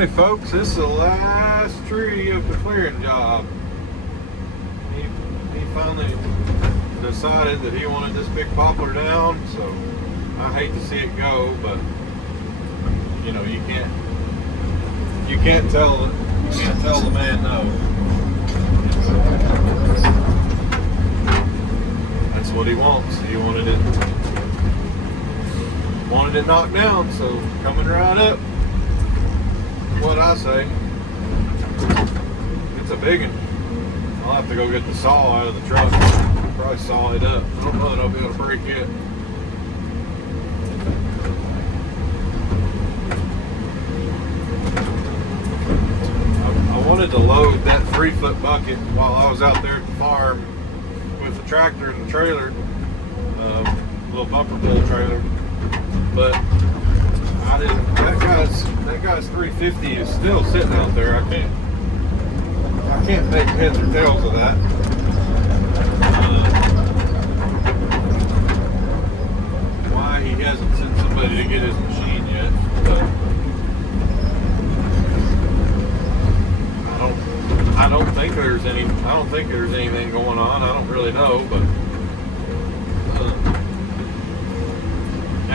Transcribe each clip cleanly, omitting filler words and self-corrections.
Alrighty folks, this is the last tree of the clearing job. He finally decided that he wanted this big poplar down, so I hate to see it go, but you know, you can't tell the man no. That's what he wants. He wanted it knocked down, so coming right up. What I say, it's a big one. I'll have to go get the saw out of the truck, probably saw it up. I don't know that I'll be able to break it. I wanted to load that 3-foot bucket while I was out there at the farm with the tractor and the trailer, little bumper pull trailer, but I didn't. That guy's 350 is still sitting out there. I can't make heads or tails of that. Why he hasn't sent somebody to get his machine yet? But I don't think there's anything going on. I don't really know, but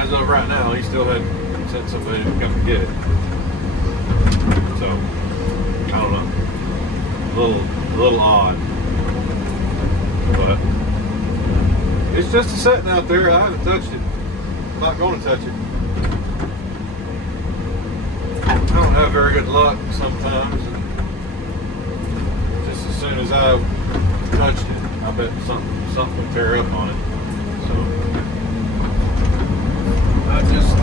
as of right now, he still hadn't sent somebody to come and get it. So I don't know. A little odd. But it's just sitting out there. I haven't touched it. I'm not going to touch it. I don't have very good luck sometimes. And just as soon as I touched it, I bet something would tear up on it. So I just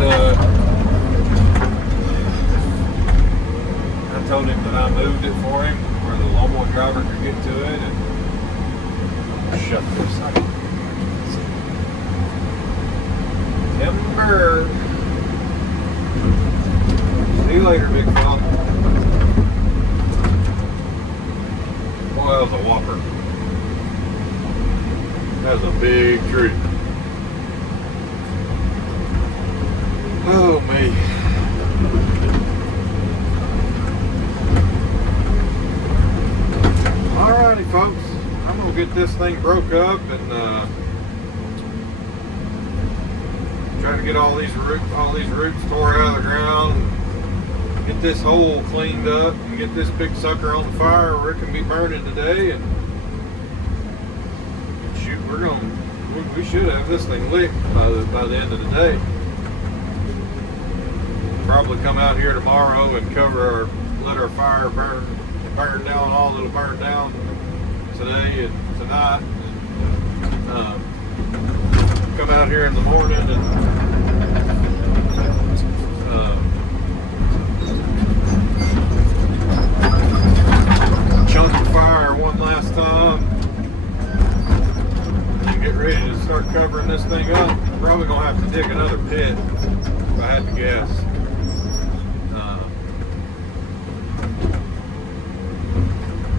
I told him that I moved it for him where the lawnmower driver could get to it, and shut this up. Timber. See you later, big fella. Boy, that was a whopper. That was a big tree. Oh, me. Alrighty, folks. I'm going to get this thing broke up and try to get all these roots tore out of the ground. Get this hole cleaned up and get this big sucker on the fire where it can be burning today. And shoot, we should have this thing lit by the end of the day. Probably come out here tomorrow and let our fire burn down all that'll burn down today and tonight. And, come out here in the morning and chunk the fire one last time and get ready to start covering this thing up. I'm probably gonna have to dig another pit if I had to guess.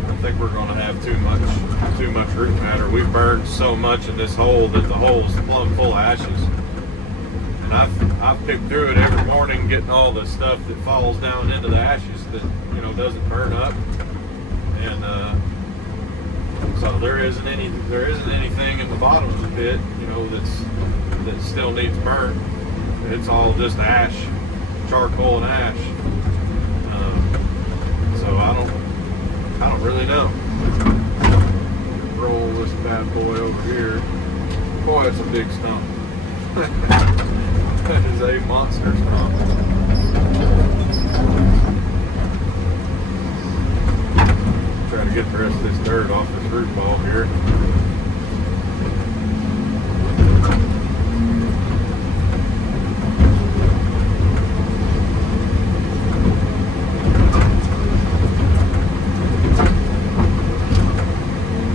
I think we're going to have too much root matter. We've burned so much in this hole that the hole's plumb full of ashes. And I've picked through it every morning, getting all the stuff that falls down into the ashes that doesn't burn up. And so there isn't anything in the bottom of the pit that still needs burnt. It's all just ash, charcoal and ash. So I don't really know. Roll this bad boy over here. Boy, that's a big stump. That is a monster stump. Try to get the rest of this dirt off this root ball here.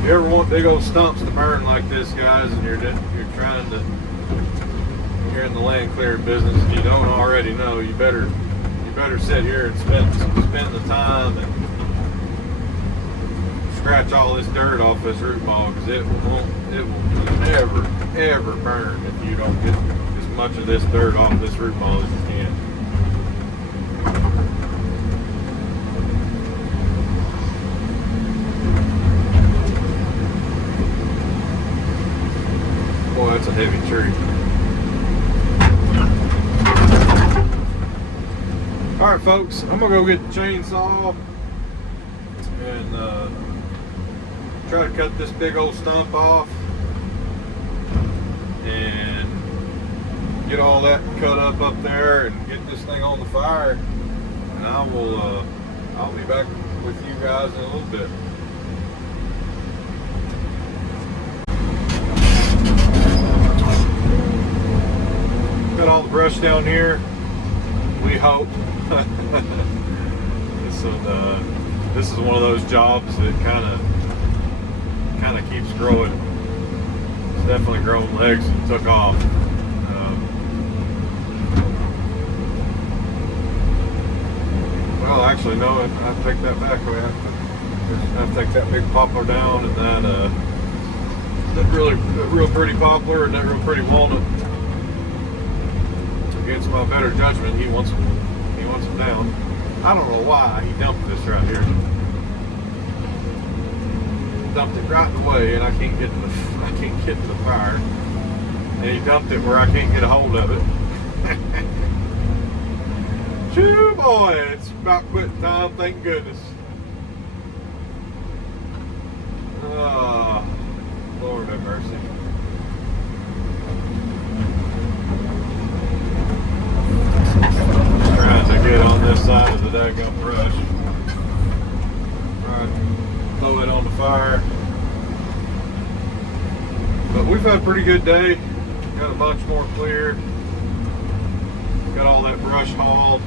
If you ever want big old stumps to burn like this, guys, and you're in the land clearing business and you don't already know, you better sit here and spend the time and scratch all this dirt off this root ball, because it will never burn if you don't get as much of this dirt off this root ball as you can. that's a heavy tree. Alright folks, I'm gonna go get the chainsaw and try to cut this big old stump off and get all that cut up there and get this thing on the fire, and I'll be back with you guys in a little bit. Got all the brush down here, we hope. This is one of those jobs that kind of keeps growing. It's definitely growing legs and took off. Well, actually, no, I take that back. We have to take that big poplar down and that real pretty poplar and that real pretty walnut. Against my better judgment, he wants them down. I don't know why he dumped this right here. Dumped it right in the way, and I can't get to the fire. And he dumped it where I can't get a hold of it. Shoo, boy, it's about quitting time, thank goodness. Lord have mercy. Trying to get on this side of the daggum brush. Alright, throw it on the fire. But we've had a pretty good day. Got a bunch more clear. Got all that brush hauled.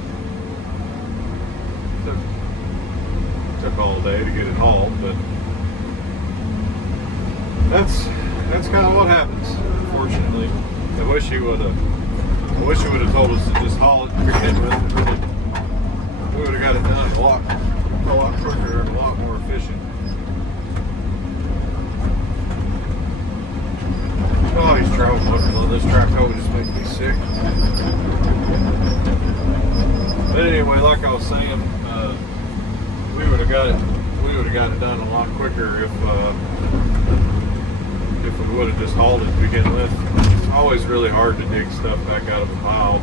Took all day to get it hauled, but that's kind of what happens, unfortunately. I wish he would have told us to just haul it and begin with. We would have got it done a lot quicker and a lot more efficient. Oh, these travel buckles on this track hoe just make me sick. But anyway, like I was saying, we would have got it done a lot quicker if we would have just hauled it to begin with. It's always really hard to dig stuff back out of a pile.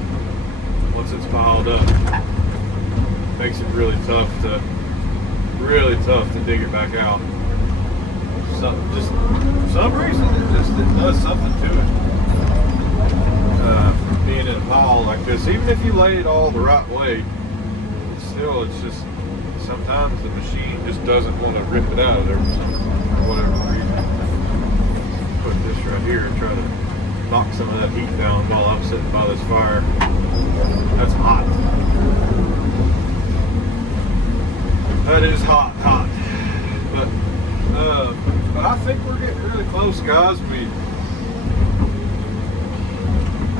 Once it's piled up, it makes it really tough to dig it back out. For some reason, it does something to it. Being in a pile like this, even if you lay it all the right way, it's just sometimes the machine just doesn't want to rip it out of there for whatever reason. Put this right here and try to knock some of that heat down while I'm sitting by this fire. That's hot. That is hot. But I think we're getting really close, guys.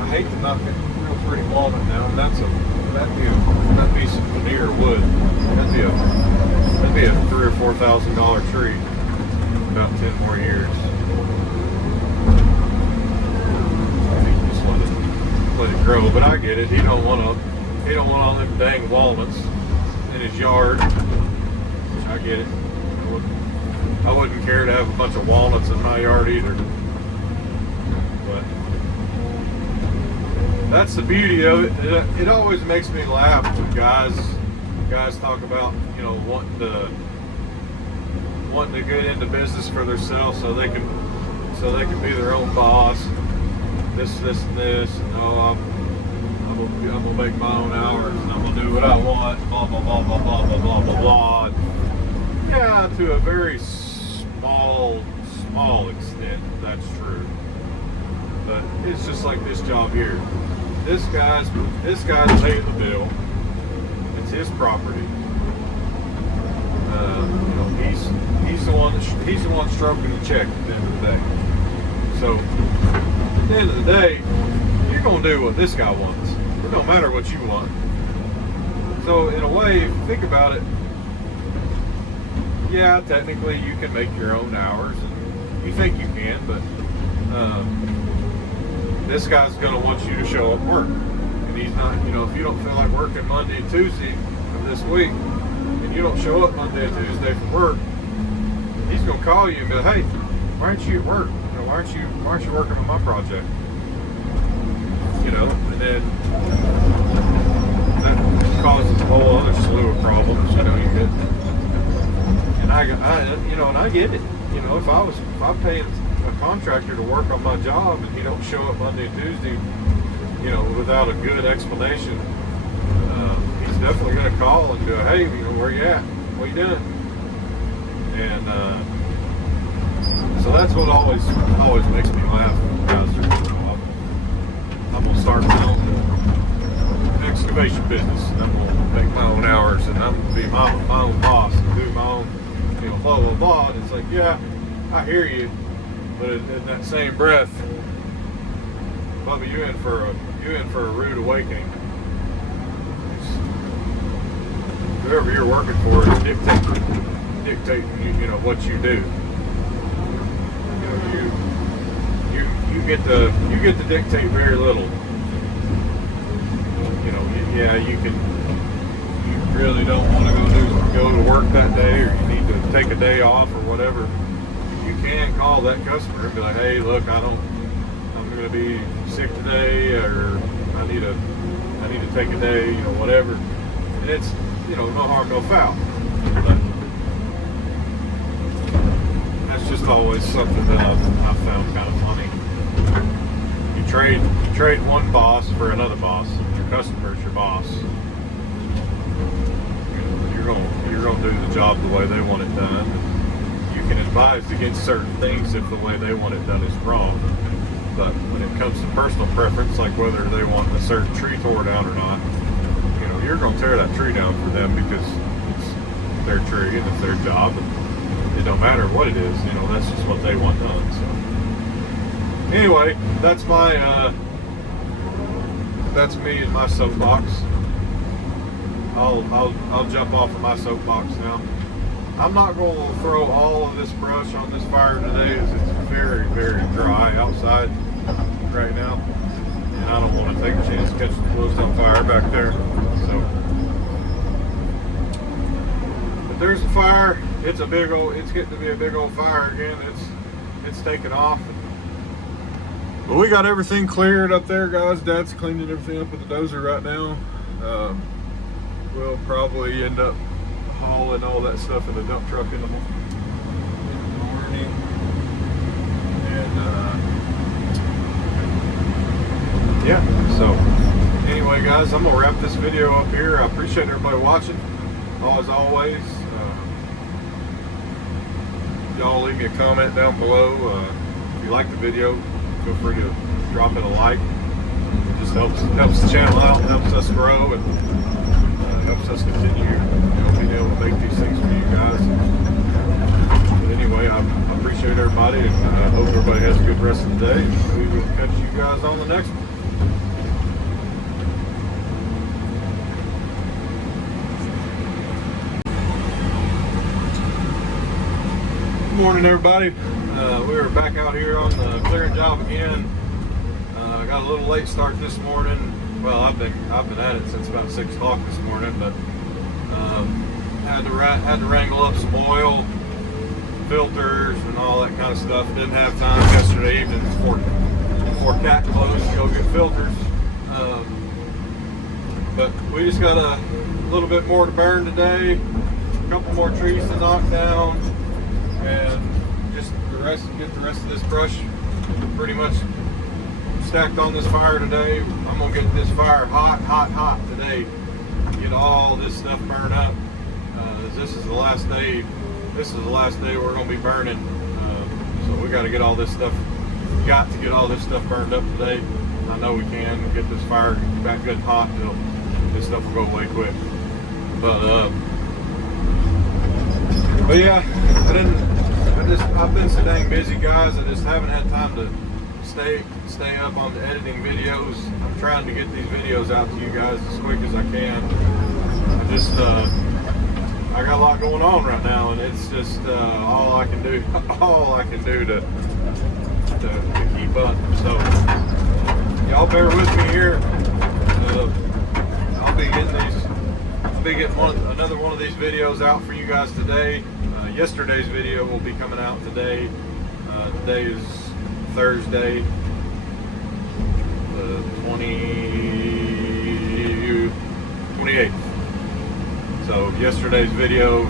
I hate to knock it real pretty walnut down. That'd be some veneer wood. That'd be a $3,000 or $4,000 tree. About 10 more years. Just let it grow. But I get it. He don't want all them dang walnuts in his yard. Which I get it. I wouldn't care to have a bunch of walnuts in my yard either. But that's the beauty of it. It always makes me laugh when guys talk about, wanting to get into business for themselves so they can be their own boss. This and this. And, I'm gonna make my own hours and I'm gonna do what I want. Blah blah blah blah blah blah blah blah blah. Yeah, to a very small extent, that's true. But it's just like this job here. This guy's paying the bill. It's his property. He's the one stroking the check at the end of the day. So at the end of the day, you're gonna do what this guy wants. It don't matter what you want. So in a way, if you think about it, yeah, technically you can make your own hours, and you think you can, but this guy's going to want you to show up work. And he's not, if you don't feel like working Monday and Tuesday of this week, and you don't show up Monday and Tuesday for work, he's going to call you and be like, hey, why aren't you at work? why aren't you working on my project? You know, and then that causes a whole other slew of problems. You know, you get, and I get it. You know, if I'm paying a contractor to work on my job and he don't show up Monday and Tuesday, you know, without a good explanation, he's definitely going to call and go, hey, you know, where you at? What you doing? And so that's what always makes me laugh. Guys, I'm gonna start my own excavation business. I'm gonna make my own hours, and I'm gonna be my own boss and do my own, you know, blah blah blah. And it's like, yeah, I hear you, but in that same breath, Bubba, you in for a rude awakening. Whoever you're working for is dictating you know what you do. You get to dictate very little. You know, yeah, you really don't want to go to work that day, or you need to take a day off or whatever. You can call that customer and be like, hey, look, I'm going to be sick today, or I need to take a day, you know, whatever. And it's, you know, no harm, no foul. But that's just always something that I've found kind of funny. You trade one boss for another boss. Your customer's your boss. You know, you're gonna do the job the way they want it done. You can advise against certain things if the way they want it done is wrong. But when it comes to personal preference, like whether they want a certain tree tore down or not, you know, you're gonna tear that tree down for them because it's their tree and it's their job. And it don't matter what it is, you know, that's just what they want done. So anyway, that's me and my soapbox. I'll jump off of my soapbox now. I'm not going to throw all of this brush on this fire today, as it's very, very dry outside right now, and I don't want to take a chance catching the woods on fire back there. So, but there's a fire. It's getting to be a big old fire again. It's taking off. Well, we got everything cleared up there, guys. Dad's cleaning everything up with the dozer right now. We'll probably end up hauling all that stuff in the dump truck in the morning. And yeah, so anyway, guys, I'm gonna wrap this video up here. I appreciate everybody watching. As always, y'all leave me a comment down below. If you like the video, feel free to drop it a like. It just helps the channel out, helps us grow, and helps us continue, you know, being able to make these things for you guys. But anyway, I appreciate everybody, and I hope everybody has a good rest of the day. We will catch you guys on the next one. Good morning, everybody. We are back out here on the clearing job again. Got a little late start this morning. Well, I've been at it since about 6 o'clock this morning, but had to wrangle up some oil, filters, and all that kind of stuff. Didn't have time yesterday evening before cat closed to go get filters. But we just got a little bit more to burn today, a couple more trees to knock down, and just get the rest of this brush pretty much stacked on this fire today. I'm gonna get this fire hot today. Get all this stuff burned up. This is the last day. This is the last day we're gonna be burning. So we got to get all this stuff. Got to get all this stuff burned up today. I know we can get this fire back good and hot. This stuff will go away quick. But yeah, I've been so dang busy, guys. I just haven't had time to stay up on the editing videos. I'm trying to get these videos out to you guys as quick as I can. I got a lot going on right now, and it's just all I can do to keep up. So y'all bear with me here. I'll be getting another one of these videos out for you guys today. Yesterday's video will be coming out today. Today is Thursday, the 28th. So yesterday's video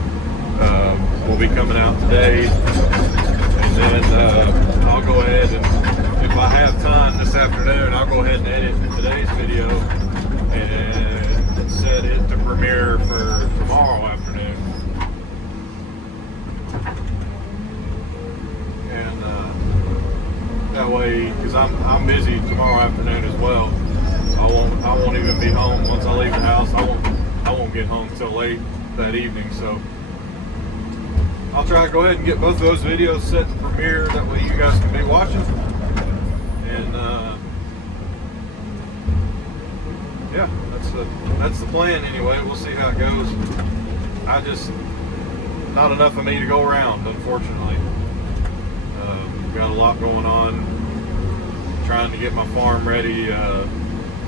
will be coming out today, and then I'll go ahead and, if I have time this afternoon, I'll go ahead and edit today's video and set it to premiere for tomorrow afternoon. And that way, because I'm busy tomorrow afternoon as well, so I won't even be home once I leave the house. I won't get home till late that evening. So I'll try to go ahead and get both of those videos set to premiere. That way you guys can be watching. And yeah, that's the plan anyway. We'll see how it goes. Not enough of me to go around, unfortunately. Got a lot going on. Trying to get my farm ready,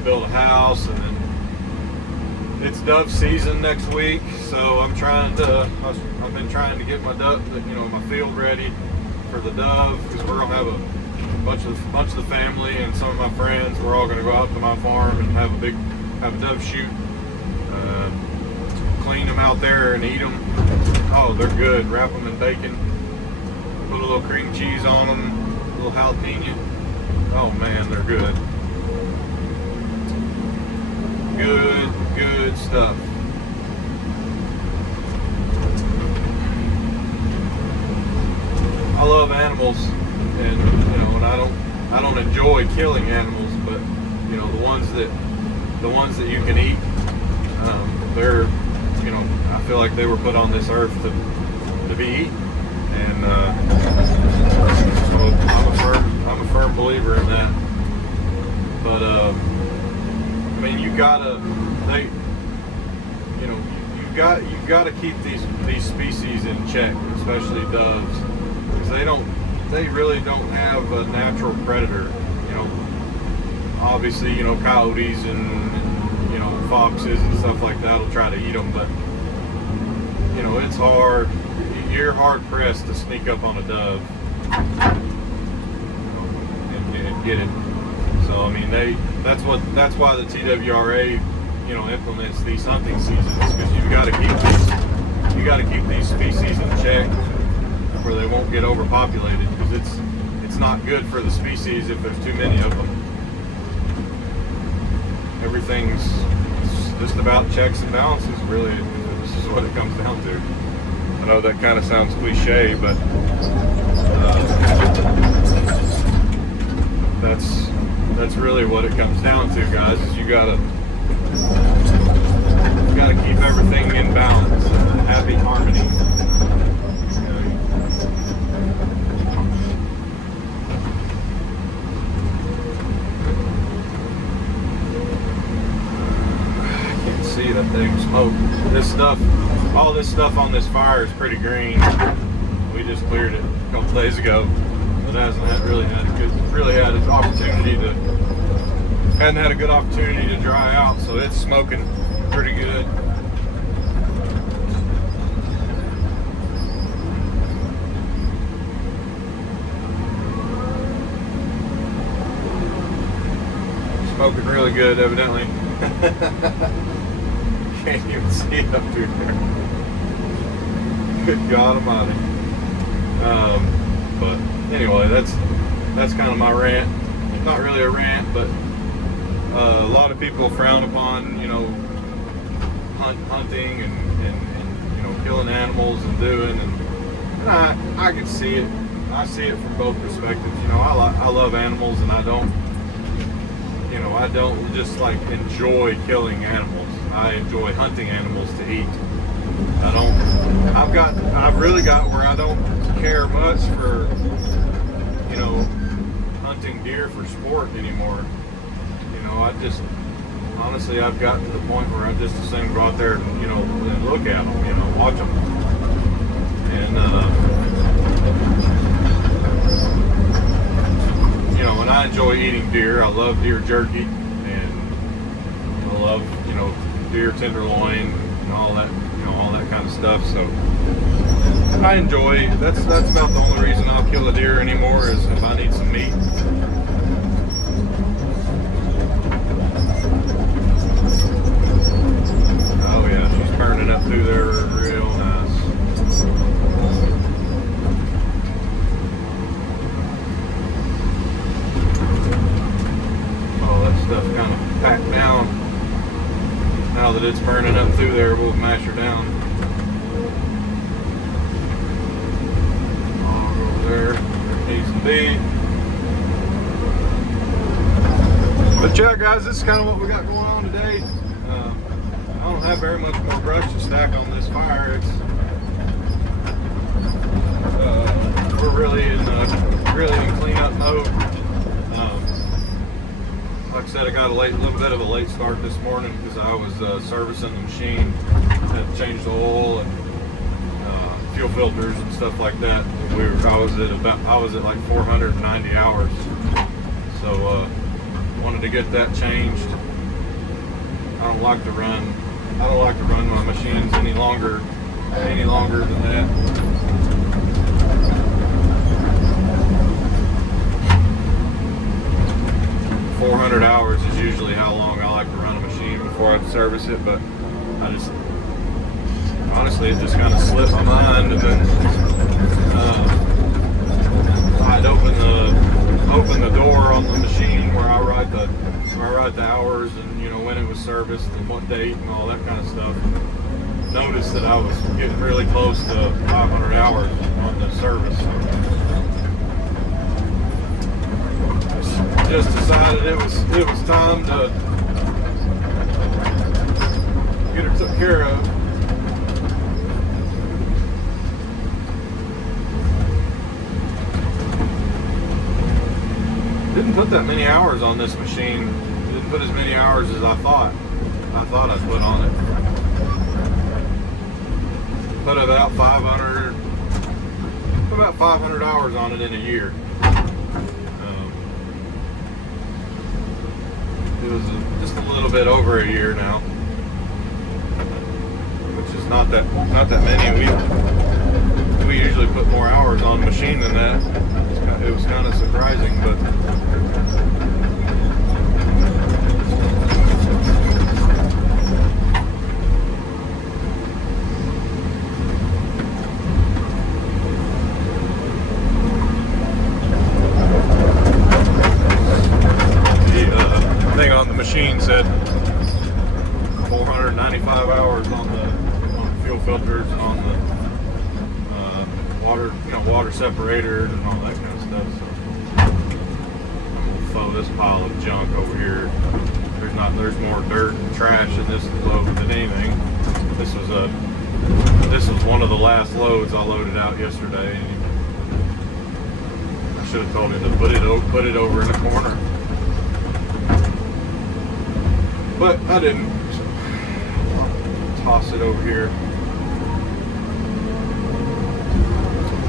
build a house, and then it's dove season next week. So I've been trying to get my my field ready for the dove, because we're gonna have a bunch of the family and some of my friends. We're all gonna go out to my farm and have a dove shoot. Clean them out there and eat them. Oh, they're good. Wrap them in bacon. Put a little cream cheese on them. A little jalapeno. Oh man, they're good. Good stuff. I love animals, and and I don't enjoy killing animals, but the ones that you can eat, they're I feel like they were put on this earth to be eaten, and so I'm a firm believer in that. But I mean, you've got to keep these species in check, especially doves, because they really don't have a natural predator. Obviously, coyotes and foxes and stuff like that will try to eat them, but it's hard. You're hard pressed to sneak up on a dove and get it. So I mean, that's why the TWRA implements these hunting seasons, because you got to keep these species in check where they won't get overpopulated, because it's not good for the species if there's too many of them. Everything's just about checks and balances, really. This is what it comes down to. I know that kind of sounds cliche, but that's really what it comes down to, guys. Is you gotta keep everything in balance, happy harmony. See that thing smoke. All this stuff on this fire is pretty green. We just cleared it a couple days ago, but hadn't had a good opportunity to dry out, so it's smoking pretty good. Smoking really good, evidently. Can't even see it up here. Good God Almighty. But anyway, that's kind of my rant. Not really a rant, but a lot of people frown upon hunting and killing animals and doing, and I can see it. I see it from both perspectives. I love animals, and I don't just like enjoy killing animals. I enjoy hunting animals to eat. I've really got where I don't care much for, hunting deer for sport anymore. Honestly, I've gotten to the point where I just as soon go out there and, and look at them, watch them. And, and I enjoy eating deer. I love deer jerky, and I love, deer tenderloin, and all that, all that kind of stuff. So I enjoy. That's about the only reason I'll kill a deer anymore, is if I need some meat. Oh yeah, she's burning up through there real nice. Oh, that stuff kind of packed down. Now that it's burning up through there, we'll mash her down. Over there, where it needs to be. But yeah, guys, this is kind of what we got going on today. I don't have very much more brush to stack on this fire. It's we're really in cleanup mode. Like I said, I got a little bit of a late start this morning because I was servicing the machine. Had to change the oil and fuel filters and stuff like that. I was at like 490 hours. So wanted to get that changed. I don't like to run my machines any longer than that. .400 hours is usually how long I like to run a machine before I service it, but honestly, it just kind of slipped my mind, and then I'd open the door on the machine where I write the hours and when it was serviced and what date and all that kind of stuff. Noticed that I was getting really close to 500 hours on the service. Just decided it was time to get her took care of. Didn't put that many hours on this machine. Didn't put as many hours as I thought I'd put on it. Put about 500 hours on it in a year. It was just a little bit over a year now, which is not that many. We usually put more hours on the machine than that. It was kind of surprising, but machine said 495 hours on the fuel filters and on the water separator and all that kind of stuff. So I'm gonna throw this pile of junk over here. There's more dirt and trash in this load than anything. This was one of the last loads I loaded out yesterday. I should have told him to put it over in the corner. But I didn't. So I'll toss it over here.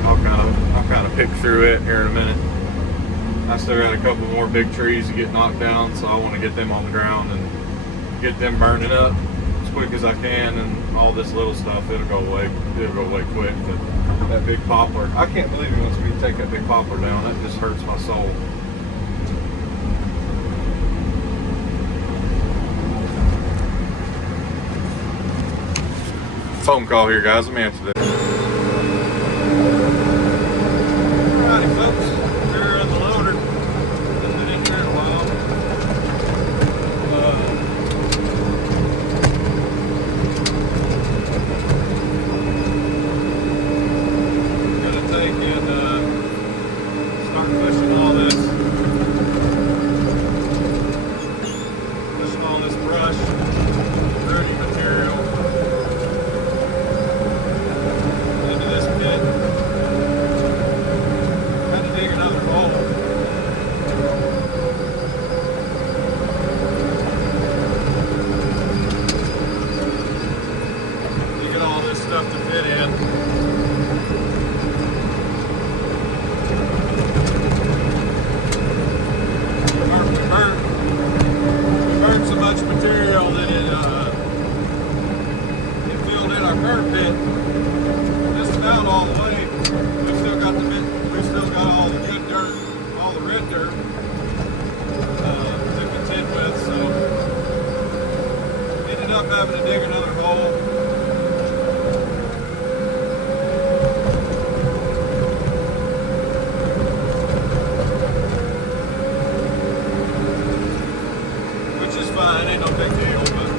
I'll kind of pick through it here in a minute. I still got a couple more big trees to get knocked down, so I want to get them on the ground and get them burning up as quick as I can. And all this little stuff, it'll go away quick. But that big poplar, I can't believe he wants me to take that big poplar down. That just hurts my soul. Phone call here, guys. Let me answer that. Alrighty, folks. We're on the loader. Haven't been in here in a while. Gonna take and start pushing all this. Pushing all this brush, dirty material. all the way. We still got all the good dirt, all the red dirt to contend with. So ended up having to dig another hole. Which is fine, ain't no big deal, but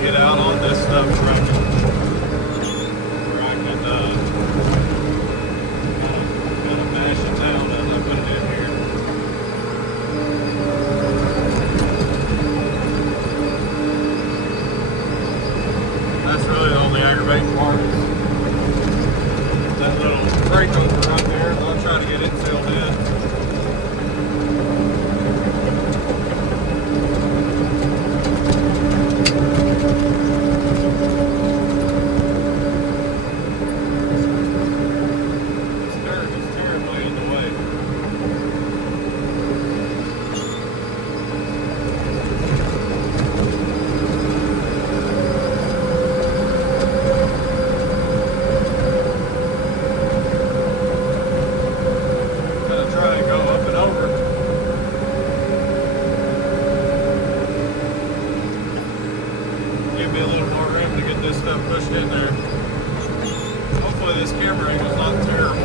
get out on this stuff where I can kind of mash it down as I put it in here. That's really the only aggravating part is that little breakover right there. I'll try to get it filled in. Give me a little more room to get this stuff pushed in there. Hopefully this camera angle is not terrible.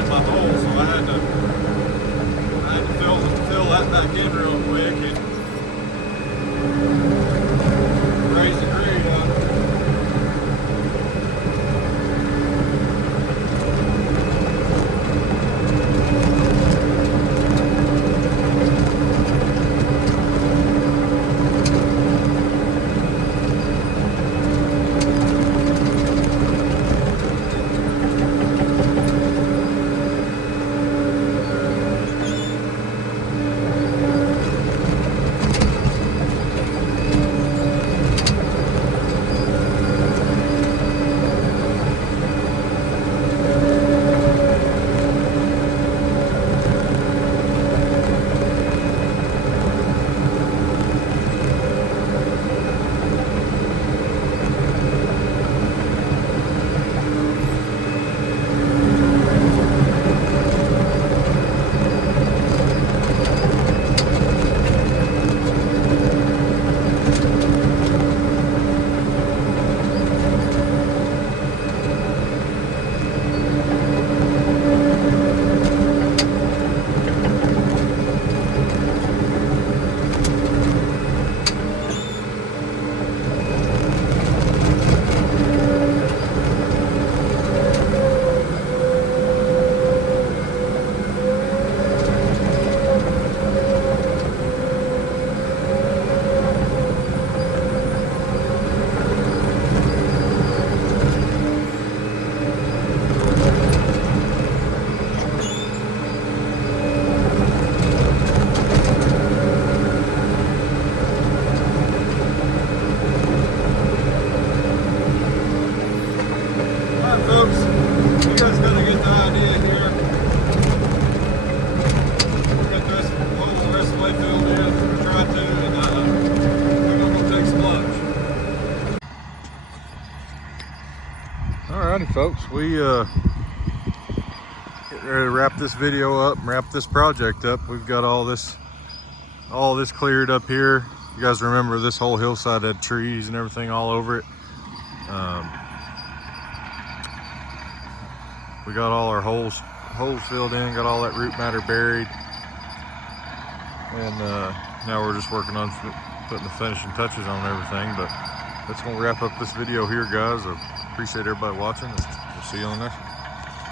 in my hole, so I had to fill that back in real quick and raise the grade up. Folks, you guys gotta get the idea here. Get this hole the rest of the way filled in. Try to, and we're gonna go take some lunch. Alrighty, folks, we get ready to wrap this video up and wrap this project up. We've got all this cleared up here. You guys remember this whole hillside had trees and everything all over it. We got all our holes filled in, got all that root matter buried, and now we're just working on putting the finishing touches on everything. But that's gonna wrap up this video here, guys. I appreciate everybody watching, and we'll see you on the next one.